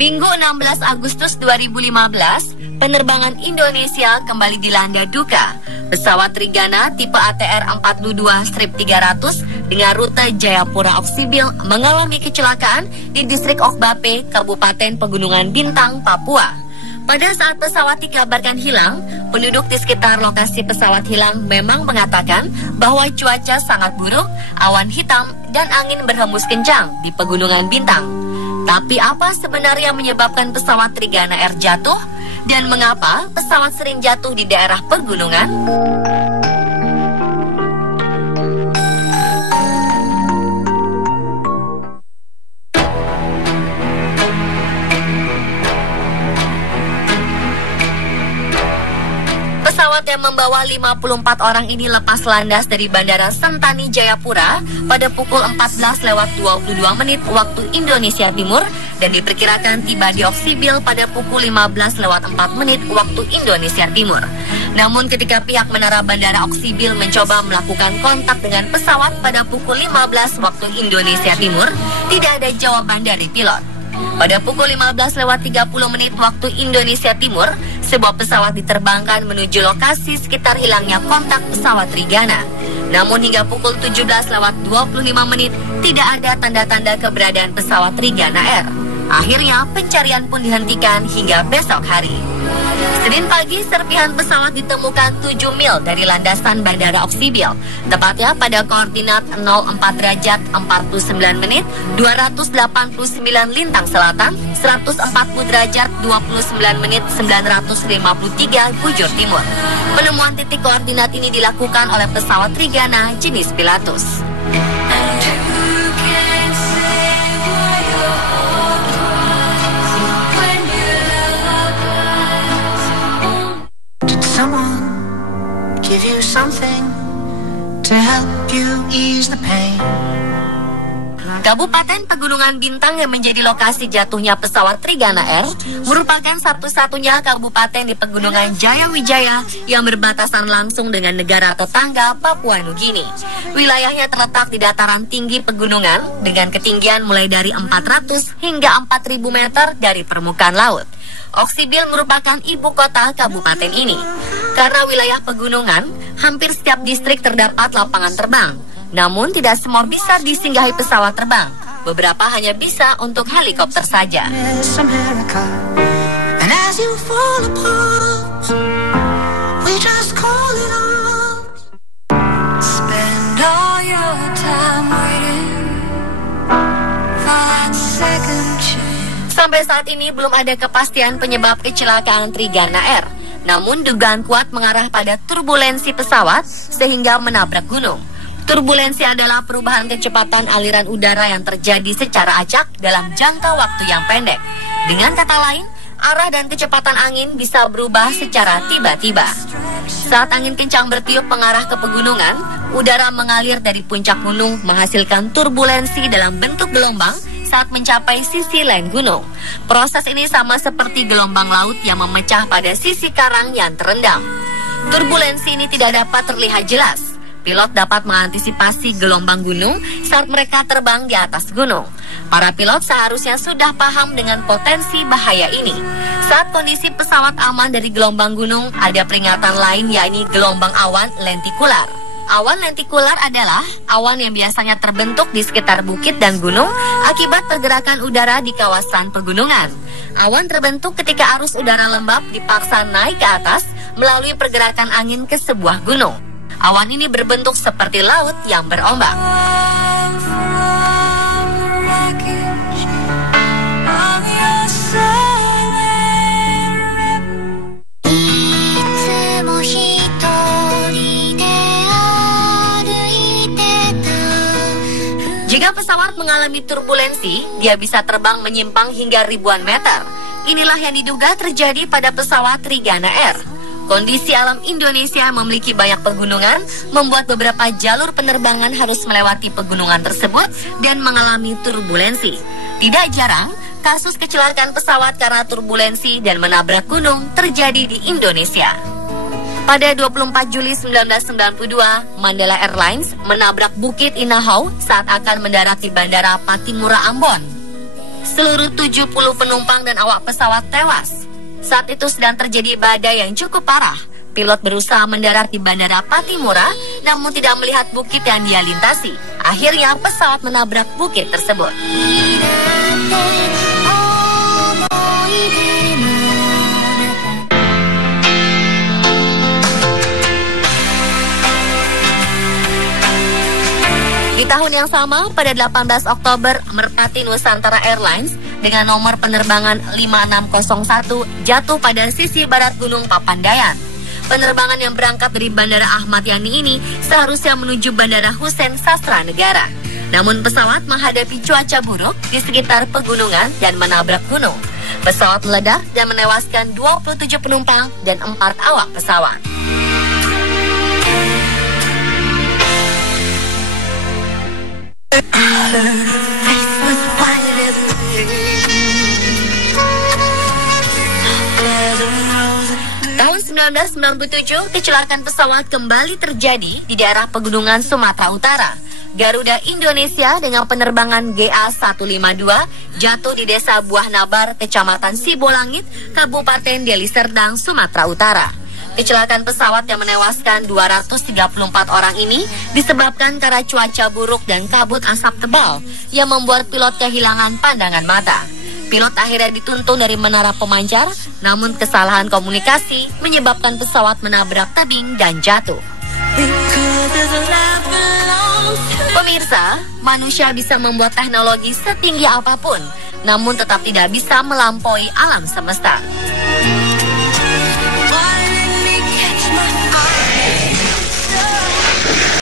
Minggu 16 Agustus 2015, penerbangan Indonesia kembali dilanda duka. Pesawat Trigana tipe ATR 42-300 dengan rute Jayapura Oksibil mengalami kecelakaan di distrik Okbape, Kabupaten Pegunungan Bintang, Papua. Pada saat pesawat dikabarkan hilang, penduduk di sekitar lokasi pesawat hilang memang mengatakan bahwa cuaca sangat buruk, awan hitam, dan angin berhembus kencang di Pegunungan Bintang. Tapi apa sebenarnya menyebabkan pesawat Trigana Air jatuh? Dan mengapa pesawat sering jatuh di daerah pegunungan? Pesawat yang membawa 54 orang ini lepas landas dari Bandara Sentani Jayapura pada pukul 14:22 waktu Indonesia Timur dan diperkirakan tiba di Oksibil pada pukul 15:04 waktu Indonesia Timur. Namun ketika pihak menara Bandara Oksibil mencoba melakukan kontak dengan pesawat pada pukul 15 waktu Indonesia Timur, tidak ada jawaban dari pilot. Pada pukul 15:30 waktu Indonesia Timur, sebuah pesawat diterbangkan menuju lokasi sekitar hilangnya kontak pesawat Trigana. Namun hingga pukul 17:25 tidak ada tanda-tanda keberadaan pesawat Trigana Air. Akhirnya pencarian pun dihentikan hingga besok hari. Senin pagi, serpihan pesawat ditemukan 7 mil dari landasan Bandara Oksibil, tepatnya pada koordinat 04 derajat 49 menit 289 lintang selatan, 140 derajat 29 menit 953 bujur timur. Penemuan titik koordinat ini dilakukan oleh pesawat Trigana jenis Pilatus. Give you something to help you ease the pain. Kabupaten Pegunungan Bintang yang menjadi lokasi jatuhnya pesawat Trigana Air merupakan satu-satunya kabupaten di Pegunungan Jayawijaya yang berbatasan langsung dengan negara tetangga Papua Nugini. Wilayahnya terletak di dataran tinggi pegunungan dengan ketinggian mulai dari 400 hingga 4.000 meter dari permukaan laut. Oksibil merupakan ibu kota kabupaten ini. Karena wilayah pegunungan, hampir setiap distrik terdapat lapangan terbang. Namun tidak semua bisa disinggahi pesawat terbang. Beberapa hanya bisa untuk helikopter saja. Sampai saat ini belum ada kepastian penyebab kecelakaan Trigana Air. Namun dugaan kuat mengarah pada turbulensi pesawat sehingga menabrak gunung. Turbulensi adalah perubahan kecepatan aliran udara yang terjadi secara acak dalam jangka waktu yang pendek. Dengan kata lain, arah dan kecepatan angin bisa berubah secara tiba-tiba. Saat angin kencang bertiup mengarah ke pegunungan, udara mengalir dari puncak gunung menghasilkan turbulensi dalam bentuk gelombang saat mencapai sisi lain gunung. Proses ini sama seperti gelombang laut yang memecah pada sisi karang yang terendam. Turbulensi ini tidak dapat terlihat jelas. Pilot dapat mengantisipasi gelombang gunung saat mereka terbang di atas gunung. Para pilot seharusnya sudah paham dengan potensi bahaya ini. Saat kondisi pesawat aman dari gelombang gunung, ada peringatan lain yakni gelombang awan lentikular. Awan lentikular adalah awan yang biasanya terbentuk di sekitar bukit dan gunung akibat pergerakan udara di kawasan pegunungan. Awan terbentuk ketika arus udara lembab dipaksa naik ke atas melalui pergerakan angin ke sebuah gunung. Awan ini berbentuk seperti laut yang berombak. Jika pesawat mengalami turbulensi, dia bisa terbang menyimpang hingga ribuan meter. Inilah yang diduga terjadi pada pesawat Trigana Air. Kondisi alam Indonesia memiliki banyak pegunungan, membuat beberapa jalur penerbangan harus melewati pegunungan tersebut dan mengalami turbulensi. Tidak jarang, kasus kecelakaan pesawat karena turbulensi dan menabrak gunung terjadi di Indonesia. Pada 24 Juli 1992, Mandala Airlines menabrak Bukit Inahau saat akan mendarat di Bandara Patimura, Ambon. Seluruh 70 penumpang dan awak pesawat tewas. Saat itu sedang terjadi badai yang cukup parah. Pilot berusaha mendarat di Bandara Patimura, namun tidak melihat bukit yang dia lintasi. Akhirnya pesawat menabrak bukit tersebut. Di tahun yang sama, pada 18 Oktober, Merpati Nusantara Airlines dengan nomor penerbangan 5601 jatuh pada sisi barat Gunung Papandayan. Penerbangan yang berangkat dari Bandara Ahmad Yani ini seharusnya menuju Bandara Husein Sastra Negara. Namun pesawat menghadapi cuaca buruk di sekitar pegunungan dan menabrak gunung. Pesawat meledak dan menewaskan 27 penumpang dan 4 awak pesawat. Tahun 1997, kecelakaan pesawat kembali terjadi di daerah pegunungan Sumatera Utara. Garuda Indonesia dengan penerbangan GA152 jatuh di Desa Buah Nabar, Kecamatan Sibolangit, Kabupaten Deli Serdang, Sumatera Utara. Kecelakaan pesawat yang menewaskan 234 orang ini disebabkan karena cuaca buruk dan kabut asap tebal yang membuat pilot kehilangan pandangan mata. Pilot akhirnya dituntun dari menara pemancar, namun kesalahan komunikasi menyebabkan pesawat menabrak tebing dan jatuh. Pemirsa, manusia bisa membuat teknologi setinggi apapun, namun tetap tidak bisa melampaui alam semesta.